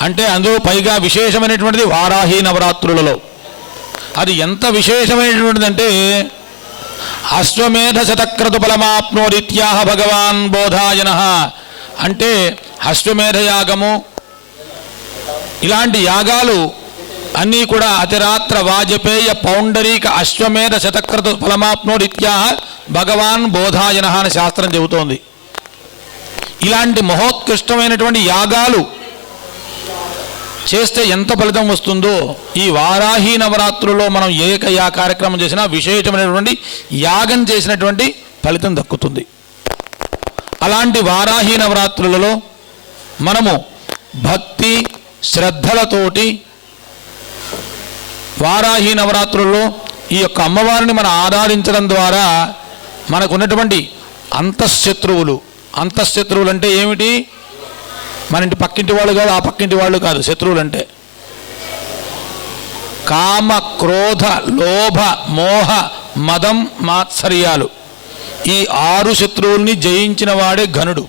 అంటే అందులో పైగా విశేషమైనటువంటిది వారాహి నవరాత్రులలో. అది ఎంత విశేషమైనటువంటిది అంటే అశ్వమేధ శతక్రతు ఫలమాప్నోరిత్యాహ భగవాన్ బోధాయన అంటే అశ్వమేధ యాగము ఇలాంటి యాగాలు అన్నీ కూడా అతిరాత్ర వాజపేయ పౌండరీక అశ్వమేధ శతక్రతు ఫలమాప్నోరిత్యాహ భగవాన్ బోధాయన అని శాస్త్రం చెబుతోంది. ఇలాంటి మహోత్కృష్టమైనటువంటి యాగాలు చేస్తే ఎంత ఫలితం వస్తుందో ఈ వారాహి నవరాత్రుల్లో మనం ఏక యా కార్యక్రమం చేసినా విశేషమైనటువంటి యాగం చేసినటువంటి ఫలితం దక్కుతుంది. అలాంటి వారాహి నవరాత్రులలో మనము భక్తి శ్రద్ధలతోటి వారాహి నవరాత్రుల్లో ఈ యొక్క అమ్మవారిని మనం ఆరాధించడం ద్వారా మనకున్నటువంటి అంతఃశత్రువులు అంతఃశత్రువులు అంటే ఏమిటి? మన ఇంటి పక్కింటి వాళ్ళు కాదు ఆ పక్కింటి వాళ్ళు కాదు శత్రువులు అంటే. కామ క్రోధ లోభ మోహ మదం మాత్సర్యాలు. ఈ ఆరు శత్రువుల్ని జయించిన వాడే ఘనుడు.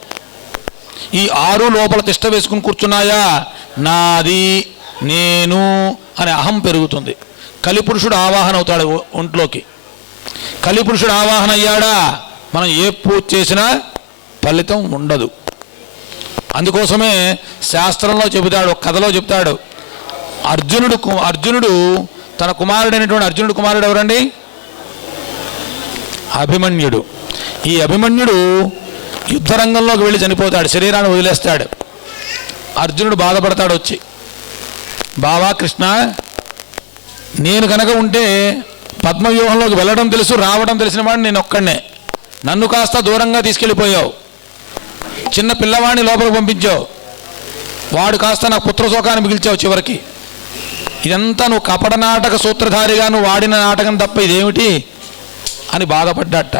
ఈ ఆరు లోపల తిష్ట వేసుకుని కూర్చున్నాయా? నాది నేను అనే అహం పెరుగుతుంది. కలిపురుషుడు ఆవాహన అవుతాడు ఒంట్లోకి. కలిపురుషుడు ఆవాహన అయ్యాడా? మనం ఏ పూజ చేసినా ఫలితం ఉండదు. అందుకోసమే శాస్త్రంలో చెబుతాడు ఒక కథలో చెప్తాడు అర్జునుడు కు- అర్జునుడు తన కుమారుడైనటువంటి అర్జునుడు కుమారుడు ఎవరండి? అభిమన్యుడు. ఈ అభిమన్యుడు యుద్ధరంగంలోకి వెళ్ళి చనిపోతాడు శరీరాన్ని వదిలేస్తాడు. అర్జునుడు బాధపడతాడు వచ్చి బావా కృష్ణ నేను కనుక ఉంటే పద్మవ్యూహంలోకి వెళ్ళడం తెలుసు రావడం తెలిసిన వాడిని నేను ఒక్కడనే నన్ను కాస్త దూరంగా తీసుకెళ్ళిపోయావు. చిన్న పిల్లవాడిని లోపలికి పంపించావు. వాడు కాస్త నా పుత్రశోకాన్ని మిగిల్చావు చివరికి. ఇదంతా నువ్వు కపట నాటక సూత్రధారిగా నువ్వు వాడిన నాటకం తప్ప ఇదేమిటి అని బాధపడ్డట.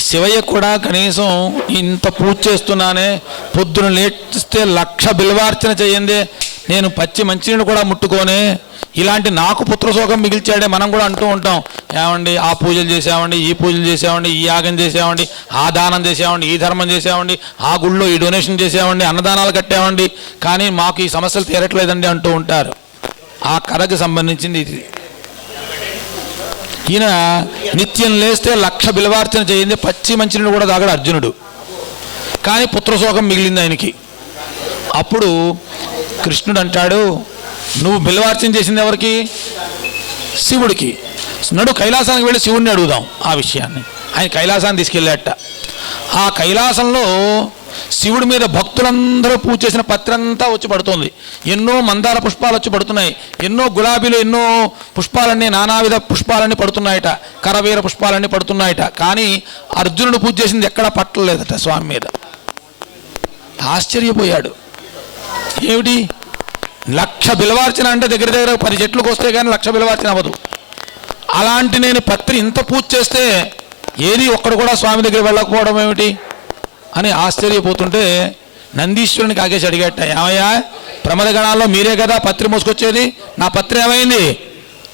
శివయ్య కూడా కనీసం ఇంత పూజ చేస్తున్నానే పొద్దున లేస్తే లక్ష బిల్వార్చన చేయందే నేను పచ్చి మంచినీళ్ళు కూడా ముట్టుకోనే ఇలాంటి నాకు పుత్రశోకం మిగిల్చాడే మనం కూడా అంటూ ఉంటాం. ఏమండి ఆ పూజలు చేసామండి ఈ పూజలు చేసామండి ఈ యాగం చేసామండి ఆ దానం చేసామండి ఈ ధర్మం చేసామండి ఆ గుళ్ళో ఈ డొనేషన్ చేసామండి అన్నదానాలు కట్టామండి కానీ మాకు ఈ సమస్యలు తీరట్లేదండి అంటూ ఉంటారు. ఆ కథకి సంబంధించింది ఇది. ఈయన నిత్యం లేస్తే లక్ష బిలవార్చన చేయింది పచ్చి మంచినీళ్ళు కూడా తాగడు అర్జునుడు. కానీ పుత్రశోకం మిగిలింది ఆయనకి. అప్పుడు కృష్ణుడు అంటాడు నువ్వు బిల్వార్చన చేసింది ఎవరికి? శివుడికి. నడు కైలాసానికి వెళ్ళి శివుడిని అడుగుదాం ఆ విషయాన్ని. ఆయన కైలాసాన్ని తీసుకెళ్ళాట ఆ కైలాసంలో శివుడి మీద భక్తులందరూ పూజ చేసిన పత్రంతా వచ్చి పడుతుంది. ఎన్నో మందార పుష్పాలు వచ్చి పడుతున్నాయి. ఎన్నో గులాబీలు ఎన్నో పుష్పాలన్నీ నానావిధ పుష్పాలన్నీ పడుతున్నాయట. కరవీర పుష్పాలన్నీ పడుతున్నాయట. కానీ అర్జునుడు పూజ చేసింది ఎక్కడా పట్టలేదట స్వామి మీద. ఆశ్చర్యపోయాడు. ఏమిటి? లక్ష బిలవార్చన అంటే దగ్గర దగ్గర పది చెట్లకు వస్తే కానీ లక్ష బిలవార్చిన అవ్వదు. అలాంటి నేను పత్రి ఇంత పూజ చేస్తే ఏది ఒక్కడు కూడా స్వామి దగ్గర వెళ్ళకపోవడం ఏమిటి? అని ఆశ్చర్యపోతుంటే నందీశ్వరుని కాకేసి అడిగట ఏమయ్యా ప్రమద గణాల్లో మీరే కదా పత్రి మోసుకొచ్చేది? నా పత్రి ఏమైంది?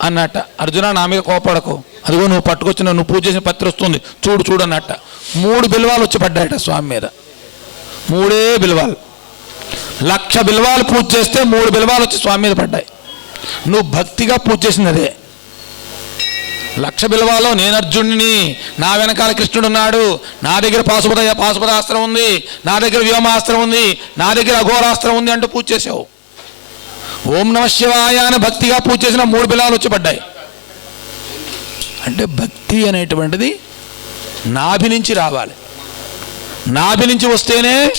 అన్నట్ట అర్జున నా మీద కోపడకు. అదిగో నువ్వు పట్టుకొచ్చిన నువ్వు పూజ చేసిన పత్రి వస్తుంది. చూడు చూడు అన్నట్ట. మూడు బిల్వాలు వచ్చి పడ్డాయట స్వామి మీద. మూడే బిల్వాలు. లక్ష బిల్వాలు పూజ చేస్తే మూడు బిల్వాలు వచ్చి స్వామి మీద పడ్డాయి. నువ్వు భక్తిగా పూజ చేసింది అదే. లక్ష బిల్వాలో నేను అర్జునుడిని నా వెనకాల కృష్ణుడు ఉన్నాడు నా దగ్గర పాశుపద పాశుపదాస్త్రం ఉంది నా దగ్గర వ్యోమాస్త్రం ఉంది నా దగ్గర అఘోరాస్త్రం ఉంది అంటూ పూజ చేసావు. ఓం నమ శివాయ అని భక్తిగా పూజ చేసిన మూడు బిల్వాలు వచ్చి పడ్డాయి. అంటే భక్తి అనేటువంటిది నాభి నుంచి రావాలి. నాభి నుంచి వస్తేనే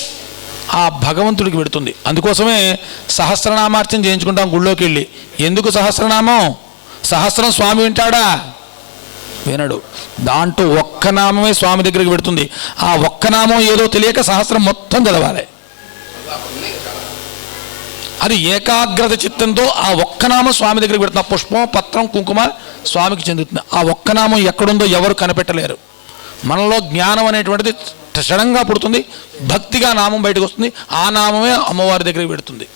ఆ భగవంతుడికి పెడుతుంది. అందుకోసమే సహస్రనామార్చన చేయించుకుంటాం గుళ్ళోకి వెళ్ళి. ఎందుకు సహస్రనామం? సహస్రం స్వామి వింటాడా? వినడు. దాంట్లో ఒక్క నామమే స్వామి దగ్గరికి పెడుతుంది. ఆ ఒక్క నామం ఏదో తెలియక సహస్రం మొత్తం చదవాలి. అది ఏకాగ్రత చిత్తంతో ఆ ఒక్క నామం స్వామి దగ్గరికి పెడుతుంది. ఆ పుష్పం పత్రం కుంకుమ స్వామికి చెందుతుంది. ఆ ఒక్క నామం ఎక్కడుందో ఎవరు కనిపెట్టలేరు. మనలో జ్ఞానం అనేటువంటిది క్షణంగా పుడుతుంది భక్తిగా నామం బయటకు వస్తుంది ఆ నామమే అమ్మవారి దగ్గరికి పెడుతుంది.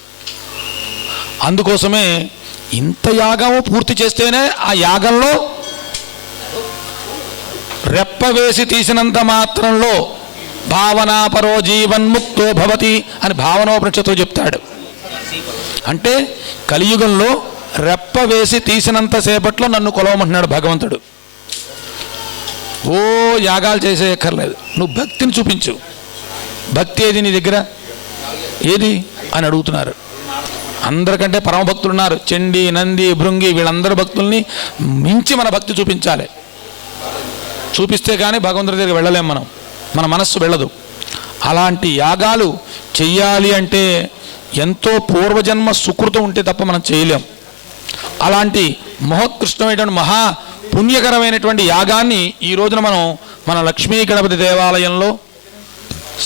అందుకోసమే ఇంత యాగము పూర్తి చేస్తేనే ఆ యాగంలో రెప్ప వేసి తీసినంత మాత్రంలో భావనాపరో జీవన్ముక్తో భవతి అని భావనోపనిషత్తు చెప్తాడు. అంటే కలియుగంలో రెప్ప వేసి తీసినంత సేపట్లో నన్ను కొలవమంటున్నాడు భగవంతుడు. ఓ యాగాలు చేసేయక్కర్లేదు. నువ్వు భక్తిని చూపించు. భక్తి ఏది నీ దగ్గర? ఏది? అని అడుగుతున్నారు. అందరికంటే పరమభక్తులు ఉన్నారు చండి నంది భృంగి వీళ్ళందరూ భక్తుల్ని మించి మన భక్తి చూపించాలి. చూపిస్తే కానీ భగవంతుడి దగ్గర వెళ్ళలేం మనం. మన మనస్సు వెళ్ళదు. అలాంటి యాగాలు చెయ్యాలి అంటే ఎంతో పూర్వజన్మ సుకృతం ఉంటే తప్ప మనం చేయలేం. అలాంటి మహోత్కృష్టమైనటువంటి మహా పుణ్యకరమైనటువంటి యాగాన్ని ఈ రోజున మనం మన లక్ష్మీ గణపతి దేవాలయంలో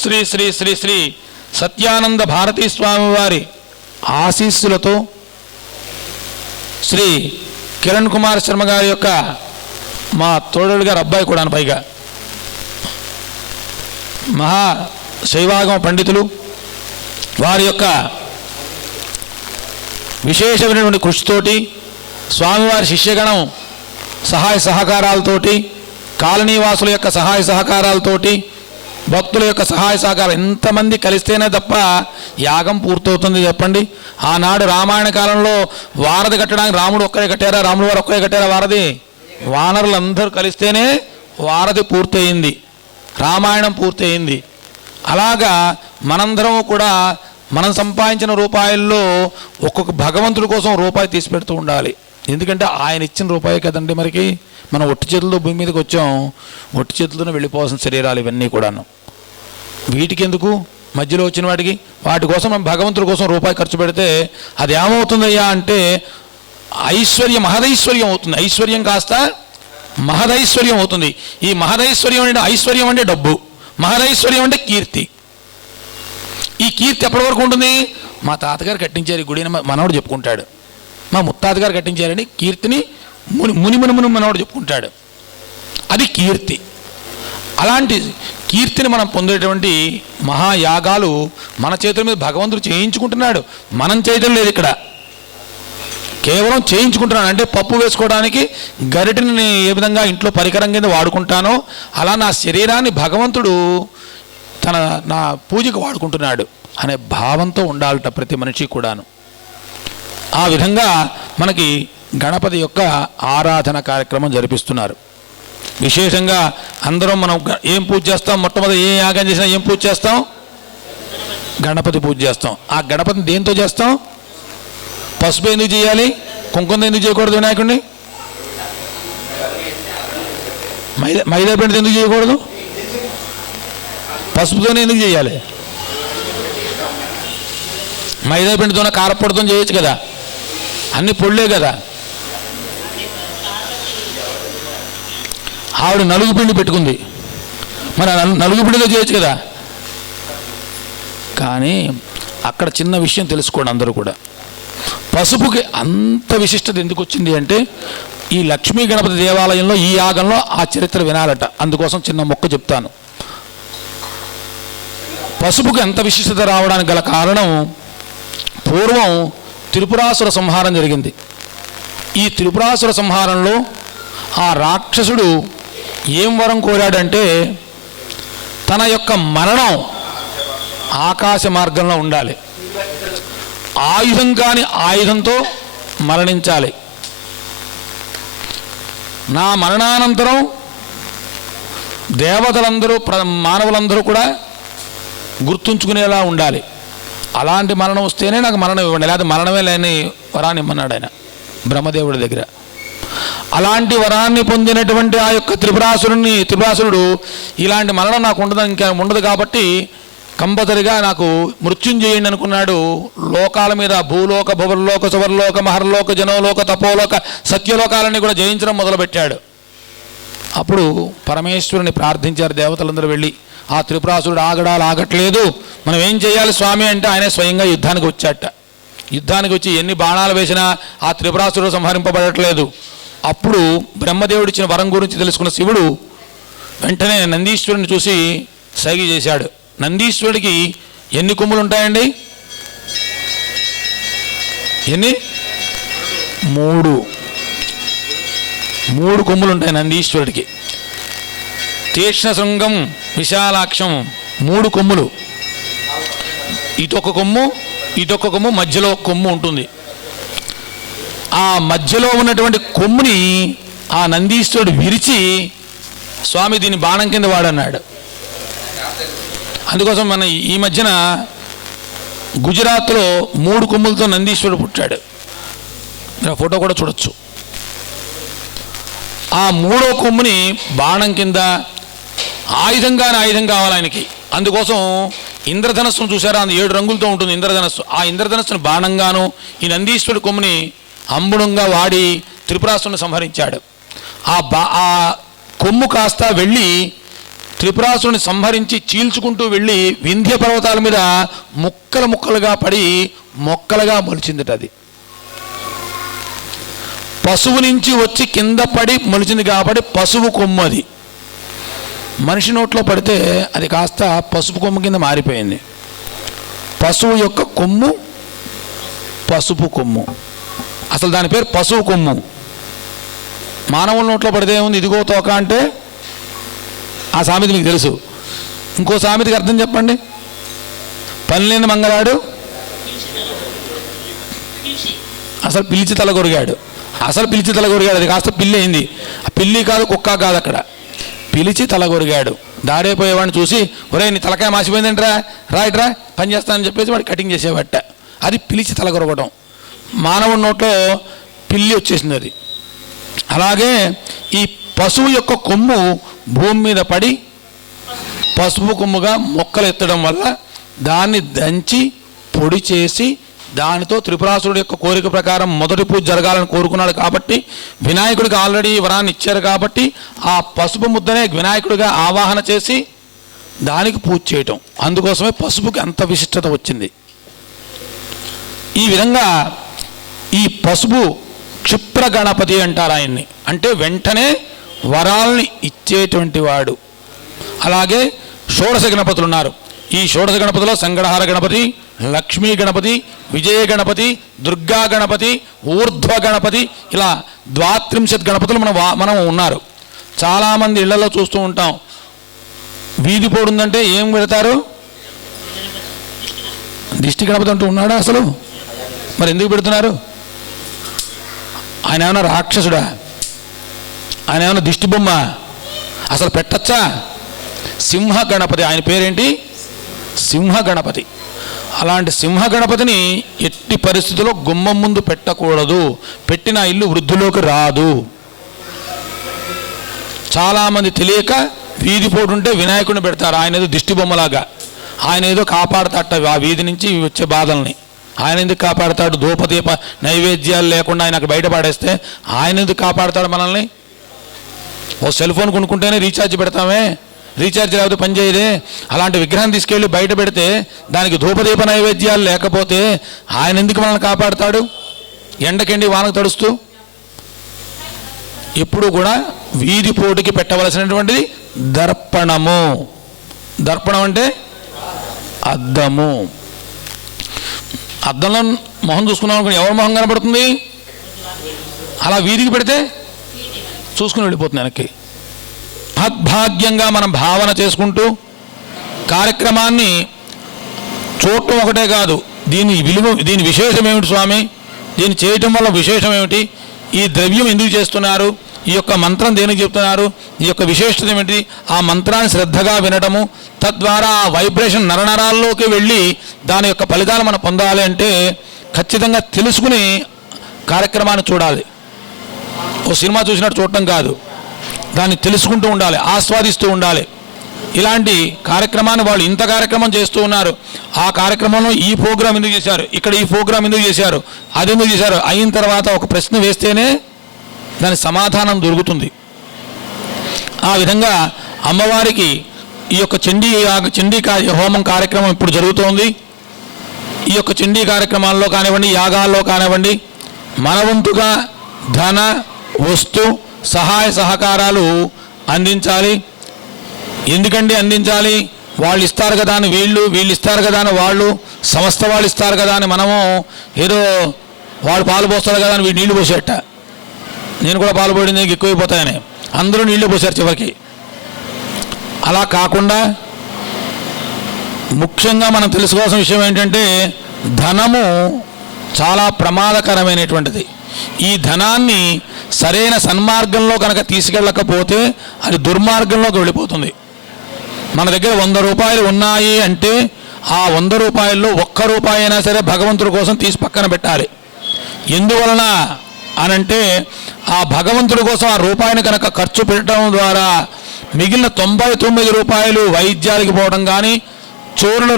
శ్రీ శ్రీ శ్రీ శ్రీ సత్యానంద భారతీ స్వామి వారి ఆశీస్సులతో శ్రీ కిరణ్ కుమార్ శర్మ గారి యొక్క మా తోడలు గారు అబ్బాయి కూడా పైగా. మహా శైవాగమ పండితులు. వారి యొక్క విశేషమైనటువంటి కృషితోటి స్వామివారి శిష్యగణం సహాయ సహకారాలతోటి కాలనీవాసుల యొక్క సహాయ సహకారాలతోటి భక్తుల యొక్క సహాయ సహకారం ఎంతమంది కలిస్తేనే తప్ప యాగం పూర్తవుతుంది చెప్పండి. ఆనాడు రామాయణ కాలంలో వారధి కట్టడానికి రాముడు ఒక్కడే కట్టారా? రాముడు వారు ఒక్కడే కట్టారా వారధి? వానరులందరూ కలిస్తేనే వారధి పూర్తయింది. రామాయణం పూర్తయింది. అలాగా మనందరము కూడా మనం సంపాదించిన రూపాయల్లో ఒక్కొక్క భగవంతుడి కోసం రూపాయి తీసి పెడుతూ ఉండాలి. ఎందుకంటే ఆయన ఇచ్చిన రూపాయి కదండి మనకి మనం ఒట్టి చేతులతో భూమి మీదకి వచ్చాం. ఒట్టి చేతులతోనే వెళ్ళిపోవాల్సిన శరీరాలు ఇవన్నీ కూడాను. వీటికి ఎందుకు మధ్యలో వచ్చిన వాటికి. వాటి కోసం మనం భగవంతుడి కోసం రూపాయి ఖర్చు పెడితే అది ఏమవుతుందయ్యా అంటే ఐశ్వర్యం మహదైశ్వర్యం అవుతుంది. ఐశ్వర్యం కాస్త మహదైశ్వర్యం అవుతుంది. ఈ మహదైశ్వర్యం అంటే ఐశ్వర్యం అంటే డబ్బు. మహదైశ్వర్యం అంటే కీర్తి. ఈ కీర్తి ఎప్పటి వరకు ఉంటుంది? మా తాతగారు కట్టించారు గుడిని మనవాడు చెప్పుకుంటాడు. మా ముత్తాతగారు కట్టించారని కీర్తిని ముని ముని ముని ముని చెప్పుకుంటాడు. అది కీర్తి. అలాంటి కీర్తిని మనం పొందేటువంటి మహాయాగాలు మన చేతుల మీద భగవంతుడు చేయించుకుంటున్నాడు. మనం చేయడం లేదు ఇక్కడ. కేవలం చేయించుకుంటున్నాను అంటే పప్పు వేసుకోవడానికి గరిటెని ఏ విధంగా ఇంట్లో పరికరం కింద వాడుకుంటానో అలా నా శరీరాన్ని భగవంతుడు తన నా పూజకు వాడుకుంటున్నాడు అనే భావంతో ఉండాలట ప్రతి మనిషి కూడాను. ఆ విధంగా మనకి గణపతి యొక్క ఆరాధన కార్యక్రమం జరిపిస్తున్నారు. విశేషంగా అందరం మనం ఏం పూజ చేస్తాం? మొట్టమొదటి ఏ యాగం చేసినా ఏం పూజ చేస్తాం? గణపతి పూజ చేస్తాం. ఆ గణపతిని దేంతో చేస్తాం? పసుపు ఎందుకు చేయాలి? కుంకుమ ఎందుకు చేయకూడదు వినాయకుడిని? మైదా మైదా పిండితో ఎందుకు చేయకూడదు? పసుపుతోనే ఎందుకు చేయాలి? మైదా పిండితోనే కారపొడితో చేయొచ్చు కదా. అన్ని పొళ్ళే కదా. ఆవిడ నలుగు పిండి పెట్టుకుంది. మరి నలు- నలుగు పిండిలో చేయొచ్చు కదా. కానీ అక్కడ చిన్న విషయం తెలుసుకోండి అందరూ కూడా. పసుపుకి అంత విశిష్టత ఎందుకు వచ్చింది అంటే ఈ లక్ష్మీ గణపతి దేవాలయంలో ఈ యాగంలో ఆ చరిత్ర వినాలట. అందుకోసం చిన్న మొక్క చెప్తాను. పసుపుకి ఎంత విశిష్టత రావడానికి గల కారణం పూర్వం త్రిపురాసుర సంహారం జరిగింది. ఈ త్రిపురాసుర సంహారంలో ఆ రాక్షసుడు ఏం వరం కోరాడంటే తన యొక్క మరణం ఆకాశ మార్గంలో ఉండాలి. ఆయుధం కాని ఆయుధంతో మరణించాలి. నా మరణానంతరం దేవతలందరూ ప్ర మానవులందరూ కూడా గుర్తుంచుకునేలా ఉండాలి. అలాంటి మరణం వస్తేనే నాకు మరణం ఇవ్వండి. లేదా మరణమే లేని వరాన్ని ఇమ్మన్నాడు ఆయన బ్రహ్మదేవుడి దగ్గర. అలాంటి వరాన్ని పొందినటువంటి ఆ యొక్క త్రిపురాసురుని త్రిపురాసురుడు ఇలాంటి మరణం నాకు ఉండదు ఇంకా ఉండదు కాబట్టి కంపల్సరిగా నాకు మృత్యుం చేయండి అనుకున్నాడు. లోకాల మీద భూలోక భువర్లోక సువర్లోక మహర్లోక జనోలోక తపోలోక సత్యలోకాలన్నీ కూడా జయించడం మొదలుపెట్టాడు. అప్పుడు పరమేశ్వరుని ప్రార్థించారు దేవతలందరూ వెళ్ళి. ఆ త్రిపురాసురుడు ఆగడాలు ఆగట్లేదు. మనం ఏం చేయాలి స్వామి అంటే ఆయన స్వయంగా యుద్ధానికి వచ్చాట. యుద్ధానికి వచ్చి ఎన్ని బాణాలు వేసినా ఆ త్రిపురాసురుడు సంహరింపబడట్లేదు. అప్పుడు బ్రహ్మదేవుడు ఇచ్చిన వరం గురించి తెలుసుకున్న శివుడు వెంటనే నందీశ్వరుని చూసి సైగ చేశాడు. నందీశ్వరుడికి ఎన్ని కొమ్ములు ఉంటాయండి? ఎన్ని? మూడు. మూడు కొమ్ములు ఉంటాయి నందీశ్వరుడికి. తీక్ష్ణ శృంగం విశాలాక్షం మూడు కొమ్ములు. ఇటొక కొమ్ము ఇటొక కొమ్ము మధ్యలో కొమ్ము ఉంటుంది. ఆ మధ్యలో ఉన్నటువంటి కొమ్ముని ఆ నందీశ్వరుడు విరిచి స్వామి దీని బాణం కింద వాడన్నాడు. అందుకోసం మన ఈ మధ్యన గుజరాత్లో మూడు కొమ్ములతో నందీశ్వరుడు పుట్టాడు. మీరు ఆ ఫోటో కూడా చూడొచ్చు. ఆ మూడో కొమ్ముని బాణం కింద ఆయుధంగానే ఆయుధం కావాలి ఆయనకి. అందుకోసం ఇంద్రధనస్సును చూసారా? అందు ఏడు రంగులతో ఉంటుంది ఇంద్రధనస్సు. ఆ ఇంద్రధనస్సును బాణంగాను ఈ నందీశ్వరుడి కొమ్ముని అంబుడంగా వాడి త్రిపురాసును సంహరించాడు. ఆ బా ఆ కొమ్ము కాస్త వెళ్ళి త్రిపురాసుని సంహరించి చీల్చుకుంటూ వెళ్ళి వింధ్య పర్వతాల మీద ముక్కలు ముక్కలుగా పడి మొక్కలుగా మొలిచిందిట అది. పశువు నుంచి వచ్చి కింద పడి మొలిచింది కాబట్టి పశువు కొమ్ము అది. మనిషి నోట్లో పడితే అది కాస్త పసుపు కొమ్ము కింద మారిపోయింది. పశువు యొక్క కొమ్ము పసుపు కొమ్ము. అసలు దాని పేరు పశువు కొమ్ము. మానవుల నోట్లో పడితే ఏముంది? ఇదిగో తోక అంటే ఆ సామెత మీకు తెలుసు. ఇంకో సామెతకి అర్థం చెప్పండి. పని లేని మంగళాడు అసలు పిలిచి తల కొరిగాడు అసలు పిలిచి తల కొరిగాడు అది కాస్త పిల్లి అయింది. ఆ పిల్లి కాదు కుక్క కాదు అక్కడ. పిలిచి తల కొరిగాడు దాడైపోయేవాడిని చూసి ఒరే నీ తలకాయ మాసిపోయిందంట్రా? రాయట్రా పని చేస్తానని చెప్పేసి వాడు కటింగ్ చేసేవాట. అది పిలిచి తలగొరగడం. మానవుడి నోట్లో పిల్లి వచ్చేసింది అది. అలాగే ఈ పశువు యొక్క కొమ్ము భూమి మీద పడి పసుపు కొమ్ముగా మొక్కలు ఎత్తడం వల్ల దాన్ని దంచి పొడి చేసి దానితో త్రిపురాసురుడు యొక్క కోరిక ప్రకారం మొదటి పూజ జరగాలని కోరుకున్నాడు కాబట్టి వినాయకుడికి ఆల్రెడీ వరాన్ని ఇచ్చారు కాబట్టి ఆ పసుపు ముద్దనే వినాయకుడిగా ఆవాహన చేసి దానికి పూజ చేయటం. అందుకోసమే పసుపుకి అంత విశిష్టత వచ్చింది. ఈ విధంగా ఈ పసుపు క్షిప్ర గణపతి అంటారు ఆయన్ని. అంటే వెంటనే వరాల్ని ఇచ్చేటువంటి వాడు. అలాగే షోడశ గణపతులు ఉన్నారు. ఈ షోడశ గణపతిలో సంగడహార గణపతి లక్ష్మీ గణపతి విజయ గణపతి దుర్గా గణపతి ఊర్ధ్వ గణపతి ఇలా ద్వాత్రింశత్ గణపతులు మనం మనం ఉన్నారు. చాలామంది ఇళ్ళలో చూస్తూ ఉంటాం. వీధి పోడుందంటే ఏం పెడతారు? దిష్టి గణపతి అంటూ ఉన్నాడా అసలు? మరి ఎందుకు పెడుతున్నారు? ఆయన ఏమైనా రాక్షసుడా? ఆయన ఏమైనా దిష్టి బొమ్మ? అసలు పెట్టచ్చా? సింహ గణపతి. ఆయన పేరేంటి? సింహ గణపతి. అలాంటి సింహ గణపతిని ఎట్టి పరిస్థితుల్లో గుమ్మం ముందు పెట్టకూడదు. పెట్టిన ఇల్లు వృద్ధిలోకి రాదు. చాలామంది తెలియక వీధి పోటుంటే వినాయకుడిని పెడతారు. ఆయన ఏదో దిష్టి బొమ్మలాగా. ఆయన ఏదో కాపాడతాట ఆ వీధి నుంచి వచ్చే బాధల్ని. ఆయన ఎందుకు కాపాడతాడు? ధూపదీప నైవేద్యాలు లేకుండా ఆయనకు బయటపడేస్తే ఆయన ఎందుకు కాపాడతాడు మనల్ని? ఓ సెల్ ఫోన్ కొనుక్కుంటేనే రీఛార్జ్ పెడతామే. రీఛార్జ్ లేకపోతే పనిచేయదే అలాంటి విగ్రహం తీసుకెళ్ళి బయట పెడితే దానికి ధూపదీప నైవేద్యాలు లేకపోతే ఆయన ఎందుకు మనల్ని కాపాడతాడు? ఎండకెండి వానకు తడుస్తూ? ఎప్పుడు కూడా వీధి పోటుకి పెట్టవలసినటువంటిది దర్పణము. దర్పణం అంటే అద్దము. అద్దంలో మొహం చూసుకున్నాం అనుకోండి ఎవరి మొహం కనపడుతుంది? అలా వీధికి పెడితే చూసుకుని వెళ్ళిపోతుంది వెనక్కి. మహద్భాగ్యంగా మనం భావన చేసుకుంటూ కార్యక్రమాన్ని చూడటం ఒకటే కాదు. దీని విలువ దీని విశేషం ఏమిటి స్వామి? దీన్ని చేయటం వల్ల విశేషం ఏమిటి ఈ ద్రవ్యం ఎందుకు చేస్తున్నారు? ఈ యొక్క మంత్రం దేనికి చెప్తున్నారు? ఈ యొక్క విశేషత ఏమిటి? ఆ మంత్రాన్ని శ్రద్ధగా వినటము తద్వారా ఆ వైబ్రేషన్ నరనరాల్లోకి వెళ్ళి దాని యొక్క ఫలితాలు మనం పొందాలి అంటే ఖచ్చితంగా తెలుసుకుని కార్యక్రమాన్ని చూడాలి. ఓ సినిమా చూసినట్టు చూడటం కాదు. దాన్ని తెలుసుకుంటూ ఉండాలి ఆస్వాదిస్తూ ఉండాలి. ఇలాంటి కార్యక్రమాన్ని వాళ్ళు ఇంత కార్యక్రమం చేస్తూ ఉన్నారు. ఆ కార్యక్రమంలో ఈ ప్రోగ్రాం ఎందుకు చేశారు? ఇక్కడ ఈ ప్రోగ్రాం ఎందుకు చేశారు? అది ఎందుకు చేశారు? అయిన తర్వాత ఒక ప్రశ్న వేస్తేనే దాని సమాధానం దొరుకుతుంది. ఆ విధంగా అమ్మవారికి ఈ యొక్క చండీ యాగ చండీ హోమం కార్యక్రమం ఇప్పుడు జరుగుతోంది. ఈ యొక్క చండీ కార్యక్రమాల్లో కానివ్వండి యాగాల్లో కానివ్వండి మనవంతుగా ధన వస్తు సహాయ సహకారాలు అందించాలి. ఎందుకండి అందించాలి? వాళ్ళు ఇస్తారు కదా అని వీళ్ళు వీళ్ళు ఇస్తారు కదా అని వాళ్ళు సంస్థ వాళ్ళు ఇస్తారు కదా అని మనము ఏదో వాళ్ళు పాలు పోస్తారు కదా అని వీడు నీళ్ళు పోసేట. నేను కూడా పాలు పోయింది నీకు ఎక్కువైపోతాయని. అందరూ నీళ్ళు పోసారు చివరికి. అలా కాకుండా ముఖ్యంగా మనం తెలుసుకోవాల్సిన విషయం ఏంటంటే ధనము చాలా ప్రమాదకరమైనటువంటిది. ఈ ధనాన్ని సరైన సన్మార్గంలో కనుక తీసుకెళ్ళకపోతే అది దుర్మార్గంలోకి వెళ్ళిపోతుంది. మన దగ్గర వంద రూపాయలు ఉన్నాయి అంటే ఆ వంద రూపాయల్లో ఒక్క రూపాయి అయినా సరే భగవంతుడి కోసం తీసి పక్కన పెట్టాలి. ఎందువలన అనంటే ఆ భగవంతుడి కోసం ఆ రూపాయిని కనుక ఖర్చు పెట్టడం ద్వారా మిగిలిన తొంభై తొమ్మిది రూపాయలు వైద్యాలకి పోవడం కానీ చోరుల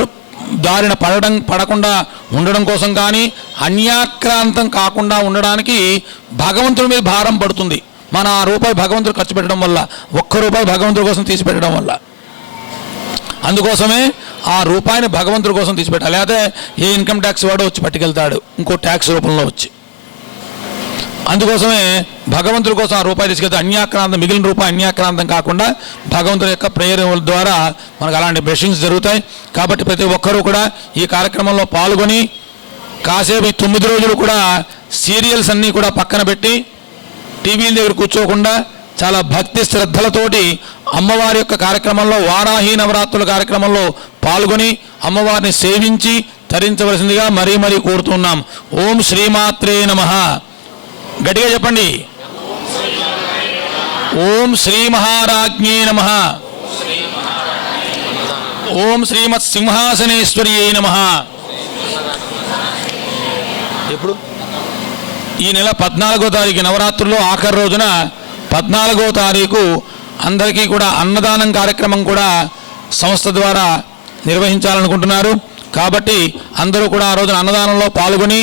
దారిన పడడం పడకుండా ఉండడం కోసం కానీ అన్యాక్రాంతం కాకుండా ఉండడానికి భగవంతుడి మీద భారం పడుతుంది. మన ఆ రూపాయి భగవంతుడు ఖర్చు పెట్టడం వల్ల ఒక్క రూపాయి భగవంతుడి కోసం తీసి పెట్టడం వల్ల. అందుకోసమే ఆ రూపాయిని భగవంతుడి కోసం తీసిపెట్టాలి. లేకపోతే ఏ ఇన్కమ్ ట్యాక్స్ వాడు వచ్చి పట్టుకెళ్తాడు ఇంకో ట్యాక్స్ రూపంలో వచ్చి. అందుకోసమే భగవంతుడి కోసం ఆ రూపాయి తీసుకెళ్తే అన్యాక్రాంతం మిగిలిన రూపాయి అన్యాక్రాంతం కాకుండా భగవంతుడి యొక్క ప్రేయర్ ద్వారా మనకు అలాంటి బ్లెస్సింగ్స్ జరుగుతాయి. కాబట్టి ప్రతి ఒక్కరూ కూడా ఈ కార్యక్రమంలో పాల్గొని కాసేపు ఈ తొమ్మిది రోజులు కూడా సీరియల్స్ అన్నీ కూడా పక్కన పెట్టి టీవీల దగ్గర కూర్చోకుండా చాలా భక్తి శ్రద్ధలతోటి అమ్మవారి యొక్క కార్యక్రమంలో వారాహి నవరాత్రుల కార్యక్రమంలో పాల్గొని అమ్మవారిని సేవించి తరించవలసిందిగా మరీ మరీ కోరుతున్నాం. ఓం శ్రీమాత్రే నమ. గట్టిగా చెప్పండి. ఓం శ్రీ మహారాజ్ఞే నమ. ఓం శ్రీమత్ సింహాసనేశ్వరి నమ. ఎప్పుడు? ఈ నెల పద్నాలుగో తారీఖు నవరాత్రుల్లో ఆఖరి రోజున పద్నాలుగో తారీఖు అందరికీ కూడా అన్నదానం కార్యక్రమం కూడా సంస్థ ద్వారా నిర్వహించాలనుకుంటున్నారు. కాబట్టి అందరూ కూడా ఆ రోజున అన్నదానంలో పాల్గొని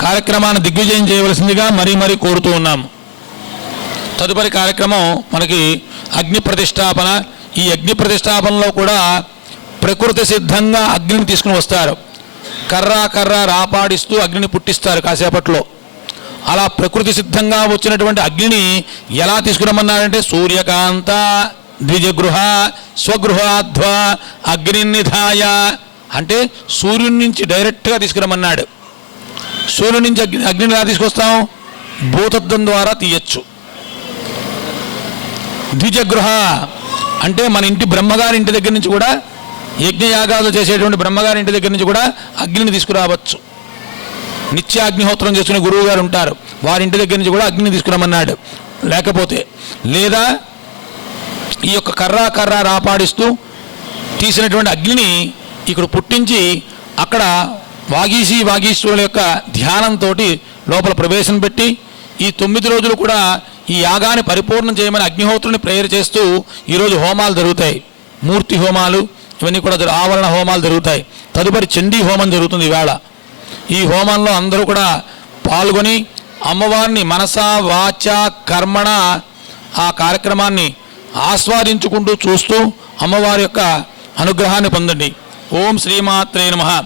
కార్యక్రమాన్ని దిగ్విజయం చేయవలసిందిగా మరీ మరీ కోరుతూ ఉన్నాము. తదుపరి కార్యక్రమం మనకి అగ్ని ప్రతిష్టాపన. ఈ అగ్ని ప్రతిష్టాపనలో కూడా ప్రకృతి సిద్ధంగా అగ్నిని తీసుకుని వస్తారు. కర్ర కర్ర రాపాడిస్తూ అగ్నిని పుట్టిస్తారు కాసేపట్లో. అలా ప్రకృతి సిద్ధంగా వచ్చినటువంటి అగ్నిని ఎలా తీసుకురమ్మన్నారంటే సూర్యకాంత ద్విజగృహ స్వగృహాధ్వ అగ్ని నిధాయ అంటే సూర్యుడి నుంచి డైరెక్ట్గా తీసుకురమ్మన్నాడు. సూర్యుడి నుంచి అగ్ని అగ్నిని ఎలా తీసుకొస్తాం? భూతత్వం ద్వారా తీయచ్చు. ద్విజగృహ అంటే మన ఇంటి బ్రహ్మగారి ఇంటి దగ్గర నుంచి కూడా యజ్ఞయాగాలు చేసేటువంటి బ్రహ్మగారి ఇంటి దగ్గర నుంచి కూడా అగ్నిని తీసుకురావచ్చు. నిత్య అగ్నిహోత్రం చేసుకునే గురువు గారు ఉంటారు. వారి ఇంటి దగ్గర నుంచి కూడా అగ్నిని తీసుకురమ్మన్నాడు. లేకపోతే లేదా ఈ యొక్క కర్ర కర్ర రాపాడిస్తూ తీసినటువంటి అగ్నిని ఇక్కడ పుట్టించి అక్కడ వాగీశీ వాగీశ్వరుల యొక్క ధ్యానంతో లోపల ప్రవేశం పెట్టి ఈ తొమ్మిది రోజులు కూడా ఈ యాగాన్ని పరిపూర్ణం చేయమని అగ్నిహోత్రుని ప్రేయర్ చేస్తూ ఈరోజు హోమాలు జరుగుతాయి. మూర్తి హోమాలు ఇవన్నీ కూడా ఆవరణ హోమాలు జరుగుతాయి. తదుపరి చండీ హోమం జరుగుతుంది ఈవేళ. ఈ హోమంలో అందరూ కూడా పాల్గొని అమ్మవారిని మనస వాచ కర్మణ ఆ కార్యక్రమాన్ని ఆస్వాదించుకుంటూ చూస్తూ అమ్మవారి యొక్క అనుగ్రహాన్ని పొందండి. ఓం శ్రీమాత్రే నమ.